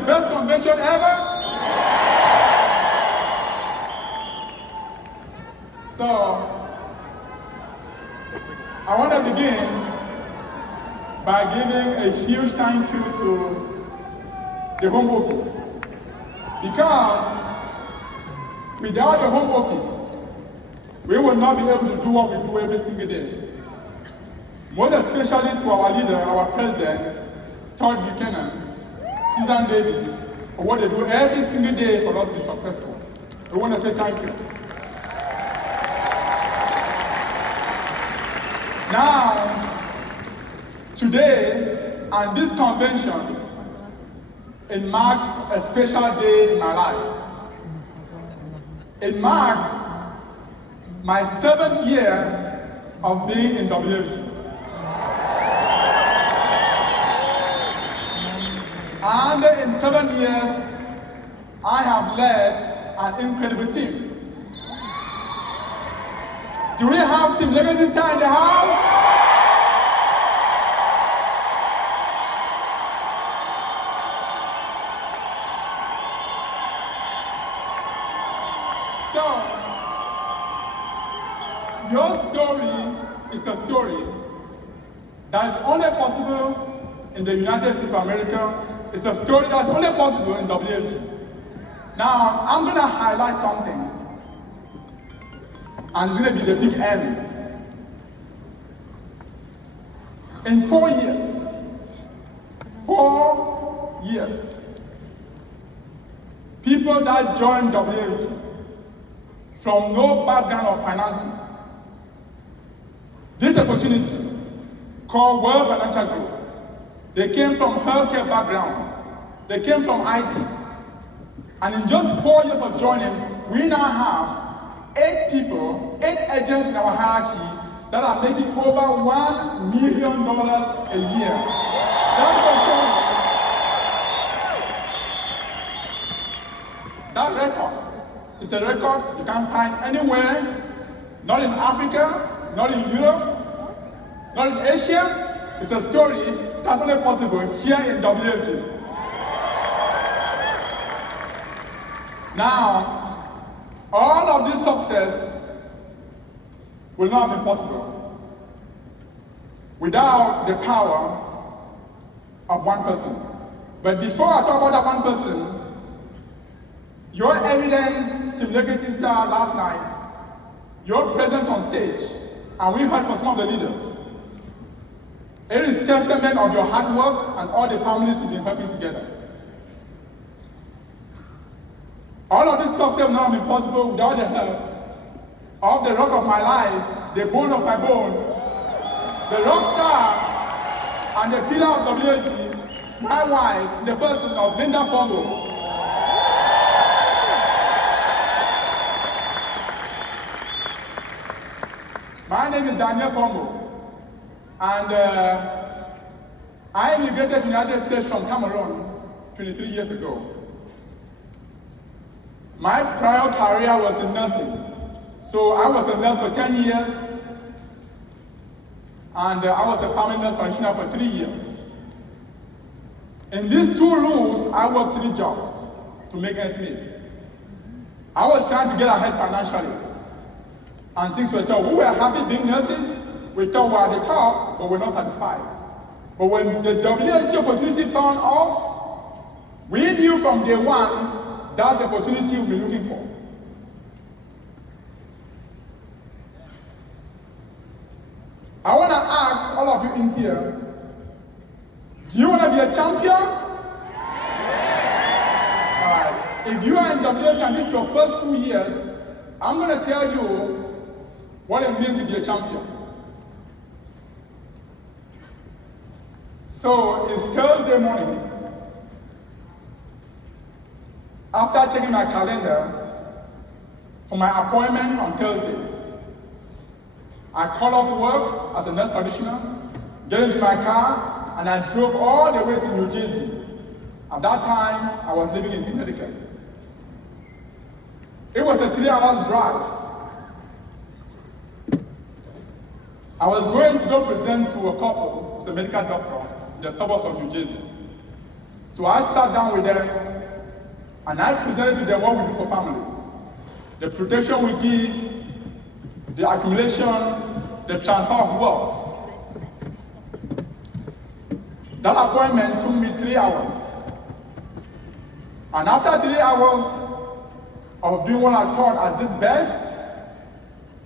the best convention ever? So, I want to begin by giving a huge thank you to the Home Office. Because without the Home Office, we will not be able to do what we do every single day. Most especially to our leader, our president, Todd Buchanan, Susan Davis, for what they do every single day for us to be successful. We want to say thank you. Now, today, and this convention, it marks a special day in my life. It marks my 7th year of being in WFG. And in 7 years, I have led an incredible team. Do we have Team Legacy Star in the house? So, your story is a story that is only possible in the United States of America. It's a story that's only possible in WFG. Now, I'm going to highlight something. And it's going to be the big M. In 4 years, people that joined WFG from no background of finances, this opportunity called World Financial Group, they came from healthcare background, they came from IT, and in just 4 years of joining, we now have 8 people, 8 agents in our hierarchy that are making over $1 million a year. That's the story. That record is a record you can't find anywhere, not in Africa, not in Europe, not in Asia. It's a story that's only possible here in WFG. Now, all of this success will not be possible without the power of one person. But before I talk about that one person, your evidence, Team Legacy Star, last night, your presence on stage, and we heard from some of the leaders, it is testament of your hard work and all the families we've been helping together. All of this success will not be possible without the help of the rock of my life, the bone of my bone, the rock star, and the pillar of WFG, my wife, the person of Linda Fongo. My name is Daniel Fongo, and I immigrated to the United States from Cameroon 23 years ago. My prior career was in nursing. So I was a nurse for 10 years, and I was a family nurse practitioner for 3 years. In these 2 roles, I worked 3 jobs to make ends meet. I was trying to get ahead financially, and things were tough. We were happy being nurses. We thought we were at the top, but we're not satisfied. But when the WFG opportunity found us, we knew from day one that's the opportunity we'll be looking for. I want to ask all of you in here, do you want to be a champion? All right. If you are in WFG and this is your first 2 years, I'm going to tell you what it means to be a champion. So it's Thursday morning. After checking my calendar for my appointment on Thursday, I called off work as a nurse practitioner, get into my car, and I drove all the way to New Jersey. At that time, I was living in Connecticut. It was a 3-hour drive. I was going to go present to a couple, who's a medical doctor, in the suburbs of New Jersey. So I sat down with them and I presented to them what we do for families. The protection we give, the accumulation, the transfer of wealth. That appointment took me 3 hours. And after 3 hours of doing what I thought I did best,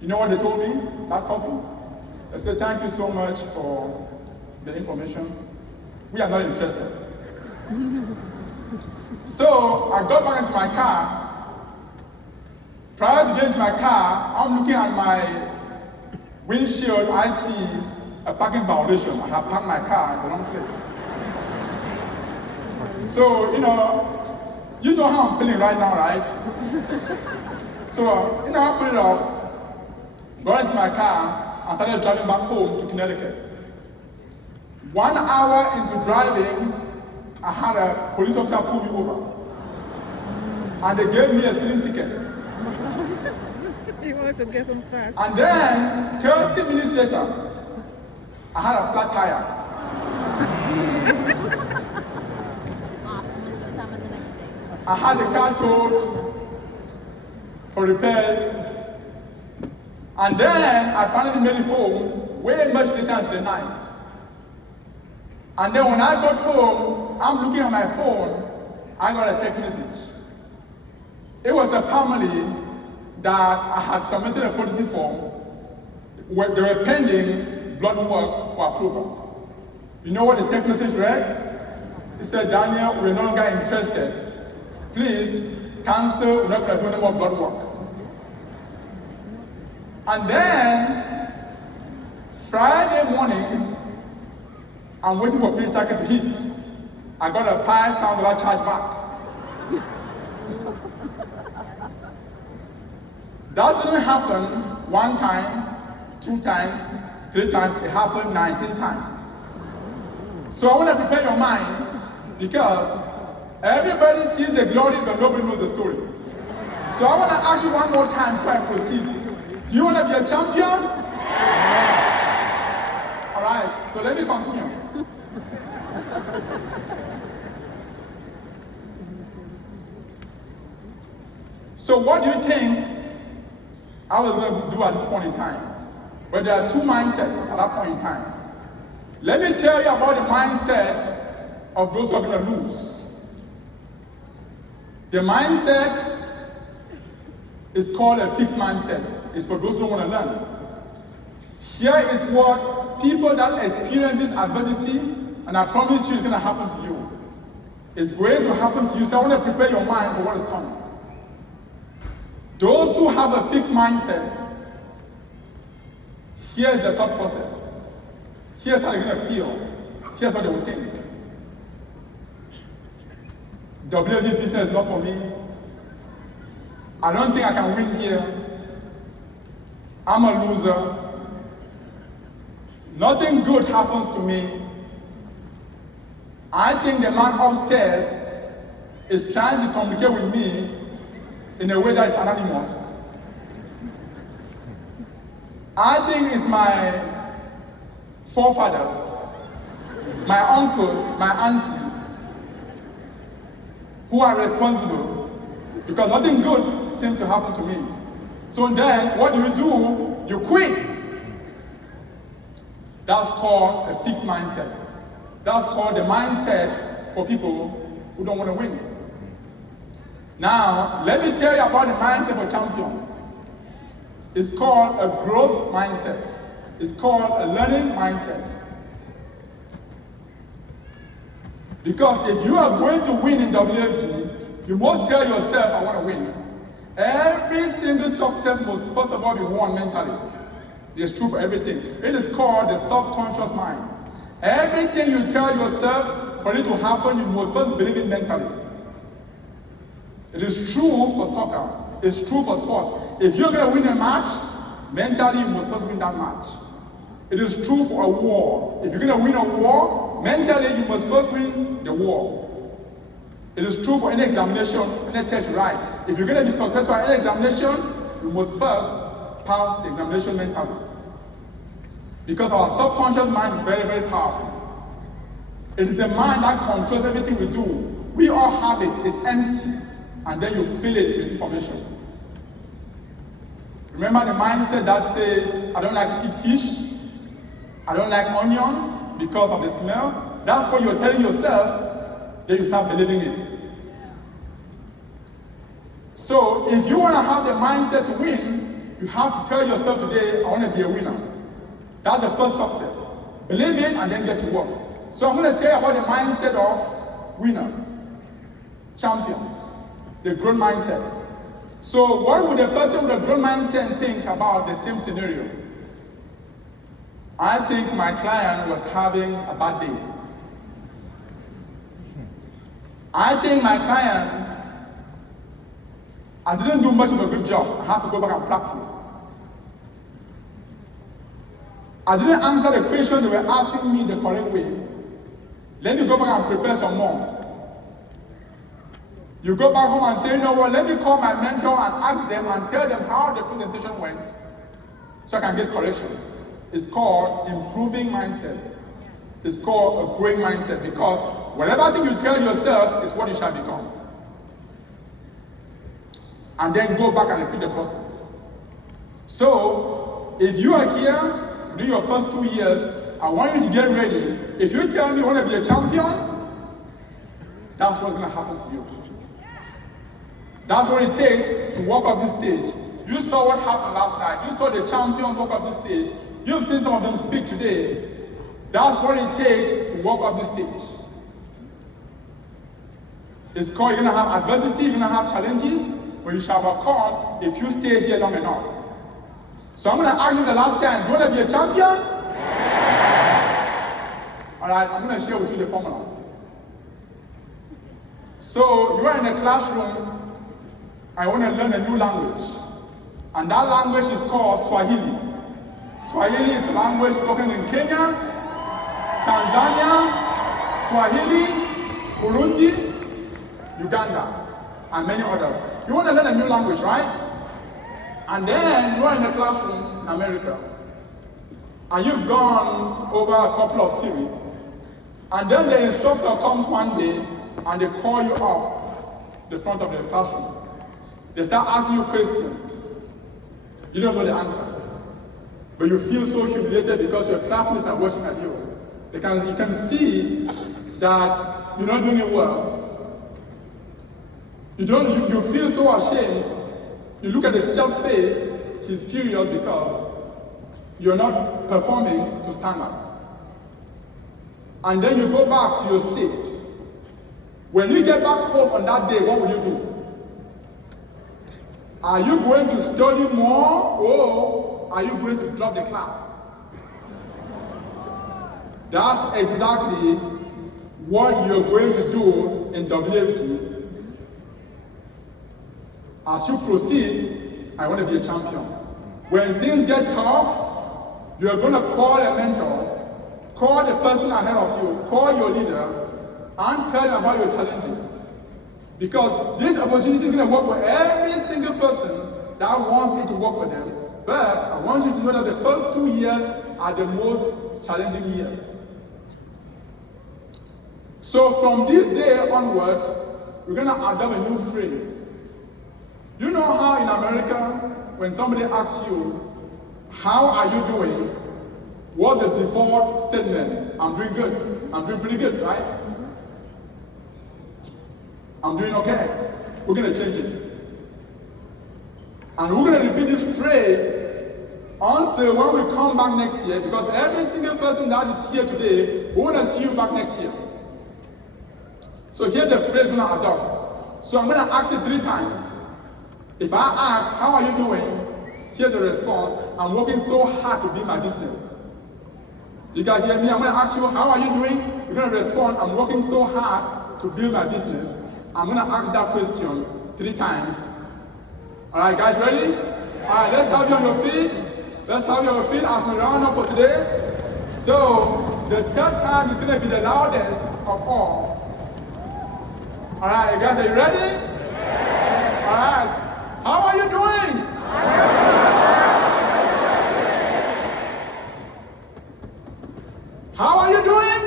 you know what they told me, that couple? They said, thank you so much for the information. We are not interested. So I got back into my car. Prior to getting into my car, I'm looking at my windshield. I see a parking violation. I have parked my car in the wrong place. So, you know how I'm feeling right now, right? So, I put it up, got into my car, and started driving back home to Connecticut. 1 hour into driving, I had a police officer pull me over. And they gave me a speeding ticket. You wanted to get them fast. And then, 30 minutes later, I had a flat tire. I had the car towed for repairs. And then I finally made it home way much later into the night. And then when I got home, I'm looking at my phone, I got a text message. It was a family that I had submitted a policy form. They were pending blood work for approval. You know what the text message read? It said, Daniel, we're no longer interested. Please cancel, we're not going to do any more blood work. And then, Friday morning, I'm waiting for pay cycle to hit. I got a $5,000 charge back. That didn't happen 1 time, 2 times, 3 times. It happened 19 times. So I want to prepare your mind because everybody sees the glory, but nobody knows the story. So I want to ask you one more time before I proceed. Do you want to be a champion? All right, so let me continue. So what do you think I was going to do at this point in time? But there are 2 mindsets at that point in time. Let me tell you about the mindset of those who are going to lose. The mindset is called a fixed mindset. It's for those who don't want to learn. Here is what people that experience this adversity, and I promise you it's going to happen to you. It's going to happen to you, so I want to prepare your mind for what is coming. Those who have a fixed mindset, here's the thought process. Here's how they're going to feel. Here's what they will think. WFG business is not for me. I don't think I can win here. I'm a loser. Nothing good happens to me. I think the man upstairs is trying to communicate with me in a way that is anonymous. I think it's my forefathers, my uncles, my auntie, who are responsible because nothing good seems to happen to me. So then, what do? You quit. That's called a fixed mindset. That's called the mindset for people who don't want to win. Now, let me tell you about the mindset for champions. It's called a growth mindset. It's called a learning mindset. Because if you are going to win in WFG, you must tell yourself, I want to win. Every single success must first of all be won mentally. It's true for everything. It is called the subconscious mind. Everything you tell yourself, for it to happen, you must first believe it mentally. It is true for soccer. It's true for sports. If you're going to win a match, mentally you must first win that match. It is true for a war. If you're going to win a war, mentally you must first win the war. It is true for any examination, any test you write. If you're going to be successful at any examination, you must first pass the examination mentally. Because our subconscious mind is very, very powerful. It is the mind that controls everything we do. We all have it. It's empty. And then you fill it with information. Remember the mindset that says, I don't like to eat fish. I don't like onion because of the smell. That's what you're telling yourself. Then you start believing it. So if you want to have the mindset to win, you have to tell yourself today, I want to be a winner. That's the first success. Believe it and then get to work. So I'm going to tell you about the mindset of winners, champions, the growth mindset. So what would a person with a growth mindset think about the same scenario? I think my client was having a bad day. I think my client, I didn't do much of a good job. I have to go back and practice. I didn't answer the question they were asking me the correct way. Let me go back and prepare some more. You go back home and say, you know what, let me call my mentor and ask them and tell them how the presentation went so I can get corrections. It's called improving mindset. It's called a growing mindset because whatever thing you tell yourself is what you shall become. And then go back and repeat the process. So, if you are here, do your first 2 years, I want you to get ready. If you tell me you want to be a champion, that's what's going to happen to you. That's what it takes to walk up this stage. You saw what happened last night. You saw the champions walk up this stage. You've seen some of them speak today. That's what it takes to walk up this stage. It's called, you're going to have adversity, you're going to have challenges, but you shall overcome if you stay here long enough. So I'm going to ask you the last time, do you want to be a champion? Alright, I'm going to share with you the formula. So you are in a classroom, I want to learn a new language. And that language is called Swahili. Swahili is a language spoken in Kenya, Tanzania, Swahili, Burundi, Uganda, and many others. You want to learn a new language, right? And then you are in a classroom in America. And you've gone over a couple of series. And then the instructor comes one day and they call you up the front of the classroom. They start asking you questions. You don't know the answer. But you feel so humiliated because your classmates are watching at you. You can see that you're not doing it well. You feel so ashamed. You look at the teacher's face, he's furious because you're not performing to standard. And then you go back to your seat. When you get back home on that day, what will you do? Are you going to study more or are you going to drop the class? That's exactly what you're going to do in WFG. As you proceed, I want to be a champion. When things get tough, you're going to call a mentor, call the person ahead of you, call your leader, and tell them about your challenges. Because this opportunity is going to work for every single person that wants it to work for them. But I want you to know that the first 2 years are the most challenging years. So from this day onward, we're going to adopt a new phrase. You know how in America, when somebody asks you, how are you doing? What the default statement? I'm doing good. I'm doing pretty good, right? I'm doing okay. We're going to change it. And we're going to repeat this phrase until when we come back next year, because every single person that is here today, we want to see you back next year. So here's the phrase we're going to adopt. So I'm going to ask you 3 times. If I ask, how are you doing? Here's the response. I'm working so hard to build my business. You guys hear me? I'm going to ask you, how are you doing? You're going to respond, I'm working so hard to build my business. I'm going to ask that question 3 times. All right, guys, ready? All right, let's have you on your feet. Let's have you on your feet as we round up for today. So, the 3rd time is going to be the loudest of all. All right, you guys, are you ready? All right. How are you doing? How are you doing?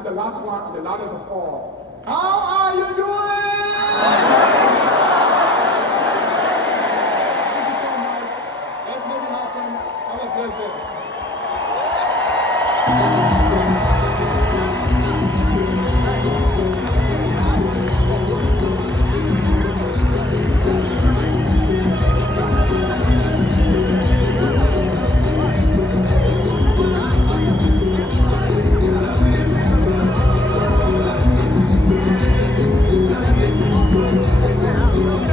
is the last one and the loudest of all. How are you doing? Thank you so much. Let's make it happen. Have a blessed day.